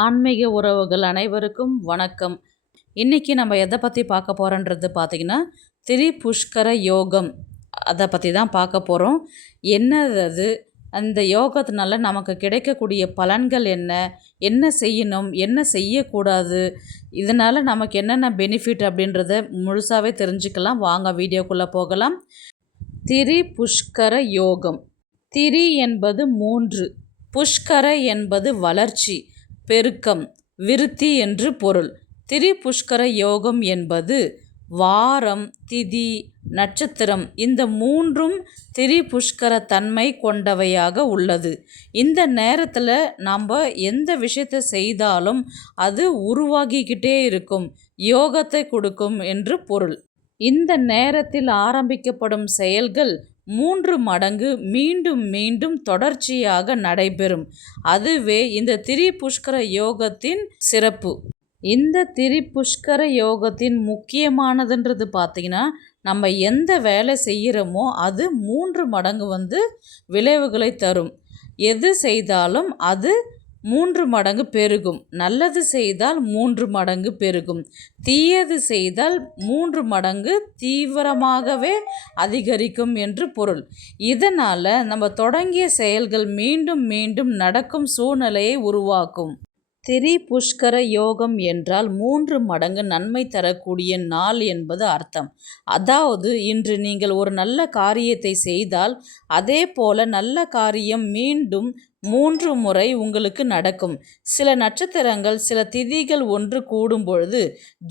ஆன்மீக உறவுகள் அனைவருக்கும் வணக்கம். இன்னைக்கு நம்ம எதை பற்றி பார்க்க போகிறோன்றது பார்த்திங்கன்னா, திரிபுஷ்கர யோகம். அதை பற்றி தான் பார்க்க போகிறோம். என்னது அது? அந்த யோகத்தினால நமக்கு கிடைக்கக்கூடிய பலன்கள் என்ன? என்ன செய்யணும், என்ன செய்யக்கூடாது, இதனால் நமக்கு என்னென்ன பெனிஃபிட் அப்படின்றத முழுசாகவே தெரிஞ்சுக்கலாம். வாங்க வீடியோக்குள்ளே போகலாம். திரிபுஷ்கர யோகம். திரி என்பது 3, புஷ்கர என்பது வளர்ச்சி, பெருக்கம், விருத்தி என்று பொருள். திரிபுஷ்கர யோகம் என்பது வாரம், திதி, நட்சத்திரம் இந்த 3ம் திரிபுஷ்கர தன்மை கொண்டவையாக உள்ளது. இந்த நேரத்தில் நாம் எந்த விஷயத்தை செய்தாலும் அது உருவாகிக்கிட்டே இருக்கும், யோகத்தை கொடுக்கும் என்று பொருள். இந்த நேரத்தில் ஆரம்பிக்கப்படும் செயல்கள் 3 மடங்கு மீண்டும் மீண்டும் தொடர்ச்சியாக நடைபெறும். அதுவே இந்த திரிபுஷ்கர யோகத்தின் சிறப்பு. இந்த திரிபுஷ்கர யோகத்தின் முக்கியமானதுன்றது பார்த்திங்கன்னா, நம்ம எந்த வேலை செய்கிறோமோ அது 3 மடங்கு விளைவுகளை தரும். எது செய்தாலும் அது 3 மடங்கு பெருகும். நல்லது செய்தால் 3 மடங்கு பெருகும். தீயது செய்தால் 3 மடங்கு தீவிரமாகவே அதிகரிக்கும் என்று பொருள். இதனால் நம்ம தொடங்கிய செயல்கள் மீண்டும் மீண்டும் நடக்கும் சூழ்நிலையை உருவாக்கும். திரிபுஷ்கர யோகம் என்றால் 3 மடங்கு நன்மை தரக்கூடிய நாள் என்பது அர்த்தம். அதாவது இன்று நீங்கள் ஒரு நல்ல காரியத்தை செய்தால் அதே போல நல்ல காரியம் மீண்டும் 3 முறை உங்களுக்கு நடக்கும். சில நட்சத்திரங்கள், சில திதிகள் ஒன்று கூடும் பொழுது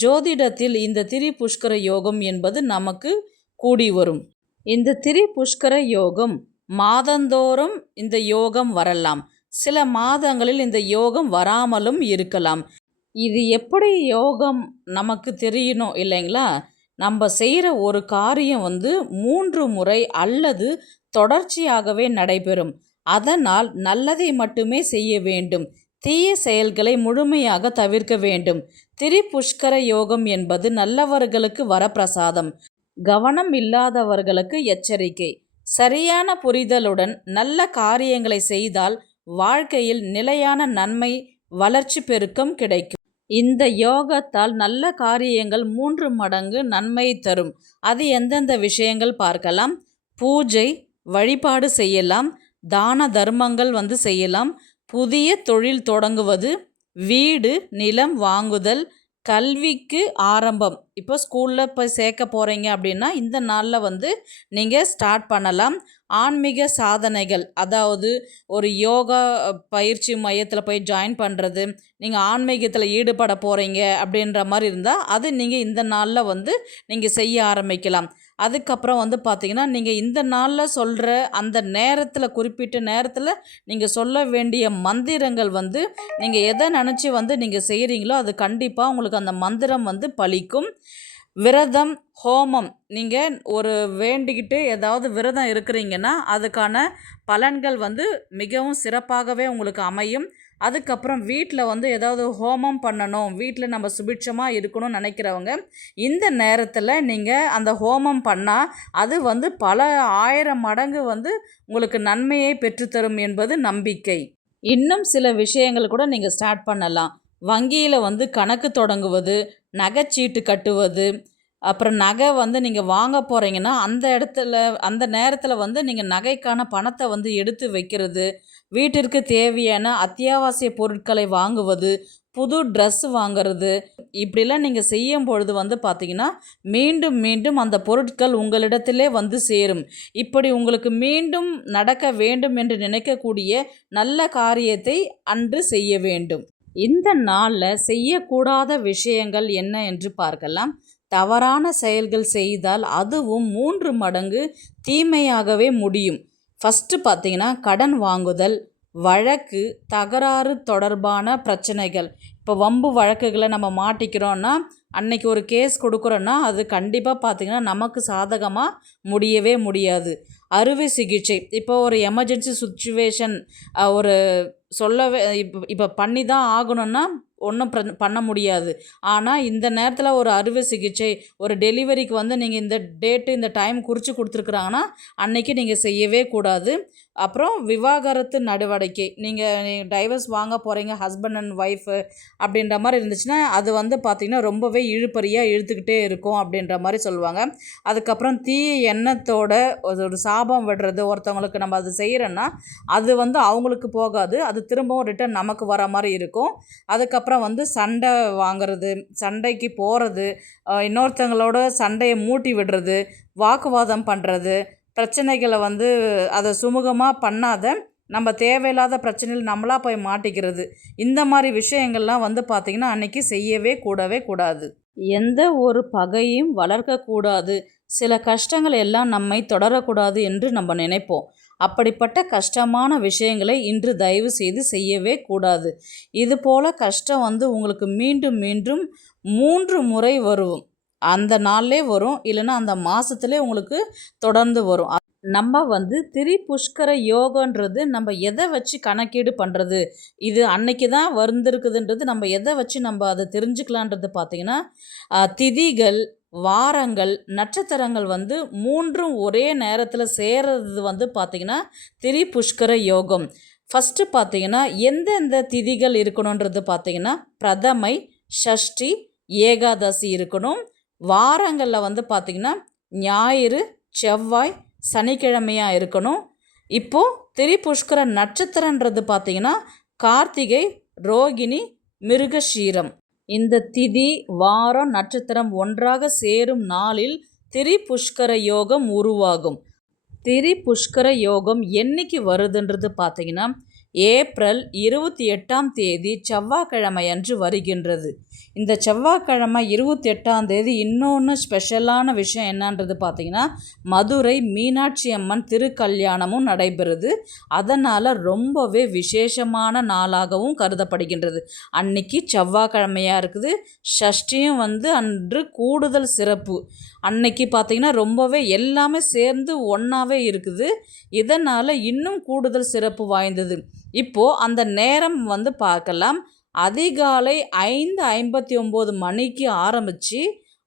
ஜோதிடத்தில் இந்த திரிபுஷ்கர யோகம் என்பது நமக்கு கூடி வரும். இந்த திரிபுஷ்கர யோகம் மாதந்தோறும் இந்த யோகம் வரலாம். சில மாதங்களில் இந்த யோகம் வராமலும் இருக்கலாம். இது எப்படி யோகம் நமக்கு தெரியணும் இல்லைங்களா? நம்ம செய்கிற ஒரு காரியம் 3 முறை அல்லது தொடர்ச்சியாகவே நடைபெறும். அதனால் நல்லதை மட்டுமே செய்ய வேண்டும். தீய செயல்களை முழுமையாக தவிர்க்க வேண்டும். திரிபுஷ்கர யோகம் என்பது நல்லவர்களுக்கு வரப்பிரசாதம், கவனம் இல்லாதவர்களுக்கு எச்சரிக்கை. சரியான புரிதலுடன் நல்ல காரியங்களை செய்தால் வாழ்க்கையில் நிலையான நன்மை, வளர்ச்சி, பெருக்கம் கிடைக்கும். இந்த யோகத்தால் நல்ல காரியங்கள் 3 மடங்கு நன்மை தரும். அது எந்தெந்த விஷயங்கள் பார்க்கலாம். பூஜை, வழிபாடு செய்யலாம். தான தர்மங்கள் செய்யலாம். புதிய தொழில் தொடங்குவது, வீடு, நிலம் வாங்குதல், கல்விக்கு ஆரம்பம். இப்போ ஸ்கூலில் போய் சேர்க்க போகிறீங்க அப்படின்னா இந்த நாளில் நீங்கள் ஸ்டார்ட் பண்ணலாம். ஆன்மீக சாதனைகள், அதாவது ஒரு யோகா பயிற்சி மையத்தில் போய் ஜாயின் பண்ணுறது, நீங்கள் ஆன்மீகத்தில் ஈடுபட போகிறீங்க அப்படின்ற மாதிரி இருந்தால் அது நீங்கள் இந்த நாளில் நீங்கள் செய்ய ஆரம்பிக்கலாம். அதுக்கப்புறம் பார்த்திங்கன்னா, நீங்கள் இந்த நாளில் சொல்கிற அந்த நேரத்தில், குறிப்பிட்ட நேரத்தில் நீங்கள் சொல்ல வேண்டிய மந்திரங்கள் நீங்கள் எதை நினச்சி நீங்கள் செய்கிறீங்களோ அது கண்டிப்பாக உங்களுக்கு அந்த மந்திரம் பலிக்கும். விரதம், ஹோமம், நீங்கள் ஒரு வேண்டிக்கிட்டு ஏதாவது விரதம் இருக்கிறீங்கன்னா அதுக்கான பலன்கள் மிகவும் சிறப்பாகவே உங்களுக்கு அமையும். அதுக்கப்புறம் வீட்டில் ஏதாவது ஹோமம் பண்ணணும், வீட்டில் நம்ம சுபிட்சமாக இருக்கணும்னு நினைக்கிறவங்க இந்த நேரத்தில் நீங்கள் அந்த ஹோமம் பண்ணால் அது பல 1000 மடங்கு உங்களுக்கு நன்மையை பெற்றுத்தரும் என்பது நம்பிக்கை. இன்னும் சில விஷயங்கள் கூட நீங்கள் ஸ்டார்ட் பண்ணலாம். வங்கியில் கணக்கு தொடங்குவது, நகைச்சீட்டு கட்டுவது, அப்புறம் நகை நீங்கள் வாங்க போகிறீங்கன்னா அந்த இடத்துல அந்த நேரத்தில் நீங்கள் நகைக்கான பணத்தை எடுத்து வைக்கிறது, வீட்டிற்கு தேவையான அத்தியாவசிய பொருட்களை வாங்குவது, புது ட்ரெஸ் வாங்கிறது, இப்படிலாம் நீங்கள் செய்யும் பொழுது பார்த்திங்கன்னா மீண்டும் மீண்டும் அந்த பொருட்கள் உங்களிடத்திலே சேரும். இப்படி உங்களுக்கு மீண்டும் நடக்க வேண்டும் என்று நினைக்கக்கூடிய நல்ல காரியத்தை அன்று செய்ய வேண்டும். இந்த நாளில் செய்யக்கூடாத விஷயங்கள் என்ன என்று பார்க்கலாம். தவறான செயல்கள் செய்தால் அதுவும் 3 மடங்கு தீமையாகவே முடியும். ஃபஸ்ட்டு பார்த்திங்கன்னா, கடன் வாங்குதல், வழக்கு, தகராறு தொடர்பான பிரச்சனைகள். இப்போ வம்பு வழக்குகளை நம்ம மாட்டிக்கிறோன்னா, அன்னைக்கு ஒரு கேஸ் கொடுக்குறோன்னா அது கண்டிப்பாக பார்த்திங்கன்னா நமக்கு சாதகமாக முடியவே முடியாது. அறுவை சிகிச்சை, இப்போ ஒரு எமர்ஜென்சி சுச்சுவேஷன், ஒரு சொல்லவே இப்போ பண்ணி தான் ஆகணும்னா ஒன்றும் பண்ண முடியாது. ஆனால் இந்த நேரத்தில் ஒரு அறுவை சிகிச்சை, ஒரு டெலிவரிக்கு வந்து நீங்கள் இந்த டேட்டு இந்த டைம் குறித்து கொடுத்துருக்குறாங்கன்னா அன்னைக்கு நீங்கள் செய்யவே கூடாது. அப்புறம் விவாகரத்து நடவடிக்கை, நீங்கள் டைவர்ஸ் வாங்க போகிறீங்க ஹஸ்பண்ட் அண்ட் ஒய்ஃபு அப்படின்ற மாதிரி இருந்துச்சுன்னா அது வந்து பார்த்திங்கன்னா ரொம்பவே இழுபறியாக இழுத்துக்கிட்டே இருக்கும் அப்படின்ற மாதிரி சொல்லுவாங்க. அதுக்கப்புறம் தீய எண்ணத்தோட ஒரு சாபம் விடுறது, ஒருத்தவங்களுக்கு நம்ம அது செய்கிறோன்னா அது வந்து அவங்களுக்கு போகாது, அது திரும்பவும் ரிட்டன் நமக்கு வர மாதிரி இருக்கும். அதுக்கப்புறம் வந்து சண்டை வாங்கிறது, சண்டைக்கு போகிறது, இன்னொருத்தவங்களோட சண்டையை மூட்டி விடுறது, வாக்குவாதம் பண்ணுறது, பிரச்சனைகளை வந்து அதை சுமூகமாக பண்ணாத நம்ம தேவையில்லாத பிரச்சனையில் நம்மளாக போய் மாட்டிக்கிறது, இந்த மாதிரி விஷயங்கள்லாம் வந்து பார்த்திங்கன்னா அன்றைக்கி செய்யவே கூடாது. எந்த ஒரு பகையும் வளர்க்கக்கூடாது, சில கஷ்டங்கள் எல்லாம் நம்மை தொடரக்கூடாது என்று நம்ம நினைப்போம். அப்படிப்பட்ட கஷ்டமான விஷயங்களை இன்று தயவு செய்து செய்யவே கூடாது. இதுபோல் கஷ்டம் வந்து உங்களுக்கு மீண்டும் மீண்டும் 3 முறை வரும். அந்த நாள்லே வரும், இல்லைன்னா அந்த மாதத்துலே உங்களுக்கு தொடர்ந்து வரும். நம்ம வந்து திரிபுஷ்கர யோகன்றது நம்ம எதை வச்சு கணக்கீடு பண்ணுறது, இது அன்னைக்கு தான் வந்திருக்குதுன்றது நம்ம எதை வச்சு நம்ம அதை தெரிஞ்சுக்கலான்றது பார்த்திங்கன்னா, திதிகள், வாரங்கள், நட்சத்திரங்கள் வந்து 3ம் ஒரே நேரத்தில் சேர்றது வந்து பார்த்திங்கன்னா திரிபுஷ்கர யோகம். ஃபஸ்ட்டு பார்த்திங்கன்னா எந்தெந்த திதிகள் இருக்கணுன்றது பார்த்திங்கன்னா பிரதமை, ஷஷ்டி, ஏகாதசி இருக்கணும். வாரங்களில் வந்து பார்த்திங்கன்னா ஞாயிறு, செவ்வாய், சனிக்கிழமையாக இருக்கணும். இப்போது திரிபுஷ்கர நட்சத்திரன்றது பார்த்திங்கன்னா கார்த்திகை, ரோகிணி, மிருகஷீரம். இந்த திதி, வாரம், நட்சத்திரம் ஒன்றாக சேரும் நாளில் திரிபுஷ்கர யோகம் உருவாகும். திரிபுஷ்கர யோகம் என்னைக்கு வருதுன்றது பார்த்திங்கன்னா ஏப்ரல் 28ஆம் தேதி செவ்வாய்க்கிழமை அன்று வருகின்றது. இந்த செவ்வாய்க்கிழமை 28ஆம் தேதி இன்னொன்று ஸ்பெஷலான விஷயம் என்னன்றது பார்த்திங்கன்னா மதுரை மீனாட்சி அம்மன் திருக்கல்யாணமும் நடைபெறுது. அதனால் ரொம்பவே விசேஷமான நாளாகவும் கருதப்படுகின்றது. அன்னைக்கு செவ்வாய்க்கிழமையாக இருக்குது. ஷஷ்டியும் வந்து அன்று கூடுதல் சிறப்பு. அன்னைக்கு பார்த்திங்கன்னா ரொம்பவே எல்லாமே சேர்ந்து ஒன்றாவே இருக்குது. இதனால் இன்னும் கூடுதல் சிறப்பு வாய்ந்தது. இப்போது அந்த நேரம் வந்து பார்க்கலாம். அதிகாலை 5:59 மணிக்கு ஆரம்பித்து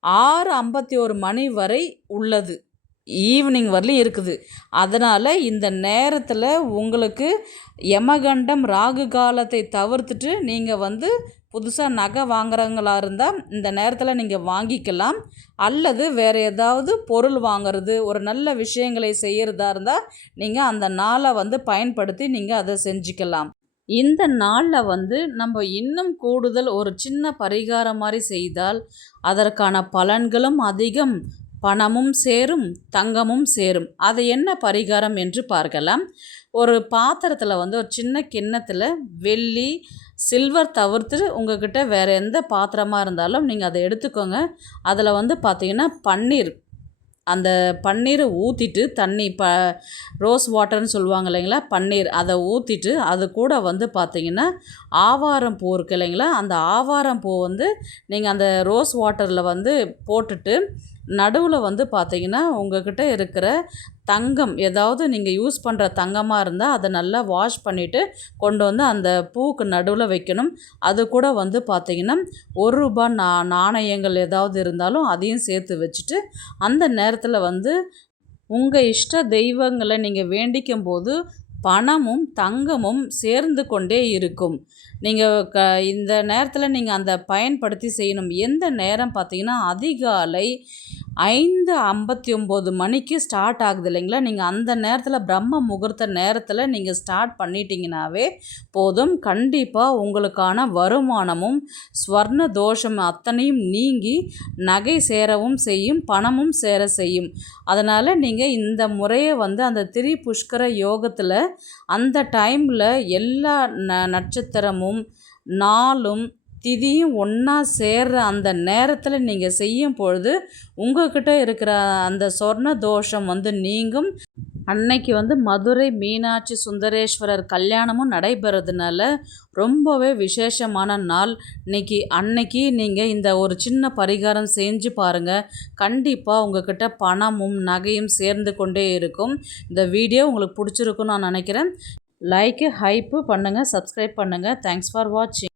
6:51 மணி வரை உள்ளது. ஈவினிங் வரலையும் இருக்குது. அதனால் இந்த நேரத்தில் உங்களுக்கு யமகண்டம் ராகு காலத்தை தவிர்த்துட்டு நீங்கள் வந்து புதுசாக நகை வாங்குறவங்களா இருந்தால் இந்த நேரத்தில் நீங்கள் வாங்கிக்கலாம். அல்லது வேறு ஏதாவது பொருள் வாங்கிறது, ஒரு நல்ல விஷயங்களை செய்கிறதா இருந்தால் நீங்கள் அந்த நாளை வந்து பயன்படுத்தி நீங்கள் அதை செஞ்சுக்கலாம். இந்த நாளில் வந்து நம்ம இன்னும் கூடுதல் ஒரு சின்ன பரிகாரம் மாதிரி செய்தால் அதற்கான பலன்களும் அதிகம், பணமும் சேரும், தங்கமும் சேரும். அது என்ன பரிகாரம் என்று பார்க்கலாம். ஒரு பாத்திரத்தில் வந்து ஒரு சின்ன கிண்ணத்தில் வெள்ளி, சில்வர் தவிர்த்து உங்கள்கிட்ட வேறு எந்த பாத்திரமாக இருந்தாலும் நீங்கள் அதை எடுத்துக்கோங்க. அதில் வந்து பார்த்திங்கன்னா பன்னீர், அந்த பன்னீரை ஊற்றிட்டு தண்ணி ரோஸ் வாட்டர்னு சொல்லுவாங்க இல்லைங்களா, பன்னீர் அதை ஊற்றிட்டு அது கூட வந்து பார்த்திங்கன்னா ஆவாரம் பூ இருக்குது இல்லைங்களா, அந்த ஆவாரம் பூ வந்து நீங்கள் அந்த ரோஸ் வாட்டரில் வந்து போட்டுட்டு நடுவில் வந்து பார்த்திங்கன்னா உங்கள்கிட்ட இருக்கிற தங்கம், ஏதாவது நீங்கள் யூஸ் பண்ணுற தங்கமாக இருந்தால் அதை நல்லா வாஷ் பண்ணிவிட்டு கொண்டு வந்து அந்த பூவுக்கு நடுவில் வைக்கணும். அது கூட வந்து பார்த்திங்கன்னா ₹1 நாணயங்கள் ஏதாவது இருந்தாலும் அதையும் சேர்த்து வச்சுட்டு அந்த நேரத்தில் வந்து உங்கள் இஷ்ட தெய்வங்களை நீங்கள் வேண்டிக்கும் போது பணமும் தங்கமும் சேர்ந்து கொண்டே இருக்கும். நீங்கள் இந்த நேரத்தில் நீங்கள் அந்த பயன்படுத்தி செய்யணும். எந்த நேரம் பார்த்திங்கன்னா அதிகாலை 5:59 மணிக்கு ஸ்டார்ட் ஆகுது இல்லைங்களா, நீங்கள் அந்த நேரத்தில் பிரம்ம முகூர்த்த நேரத்தில் நீங்கள் ஸ்டார்ட் பண்ணிட்டீங்கன்னாவே போதும். கண்டிப்பாக உங்களுக்கான வருமானமும் ஸ்வர்ண தோஷம் அத்தனையும் நீங்கி நகை சேரவும் செய்யும், பணமும் சேர செய்யும். அதனால் நீங்கள் இந்த முறையை வந்து அந்த திரிபுஷ்கர யோகத்தில் அந்த டைமில் எல்லா நட்சத்திரமும் நாளும் திதியும் ஒன்றா சேர்ற அந்த நேரத்தில் நீங்கள் செய்யும் பொழுது உங்கள்கிட்ட இருக்கிற அந்த சொர்ண தோஷம் வந்து நீங்கும். அன்னைக்கு வந்து மதுரை மீனாட்சி சுந்தரேஸ்வரர் கல்யாணமும் நடைபெறதுனால ரொம்பவே விசேஷமான நாள். அன்னைக்கு நீங்கள் இந்த ஒரு சின்ன பரிகாரம் செஞ்சு பாருங்கள். கண்டிப்பாக உங்கள்கிட்ட பணமும் நகையும் சேர்ந்து கொண்டே இருக்கும். இந்த வீடியோ உங்களுக்கு பிடிச்சிருக்குன்னு நான் நினைக்கிறேன். லைக்கு, ஹைப்பு பண்ணுங்கள், சப்ஸ்கிரைப் பண்ணுங்கள். தேங்க்ஸ் ஃபார் வாட்சிங்.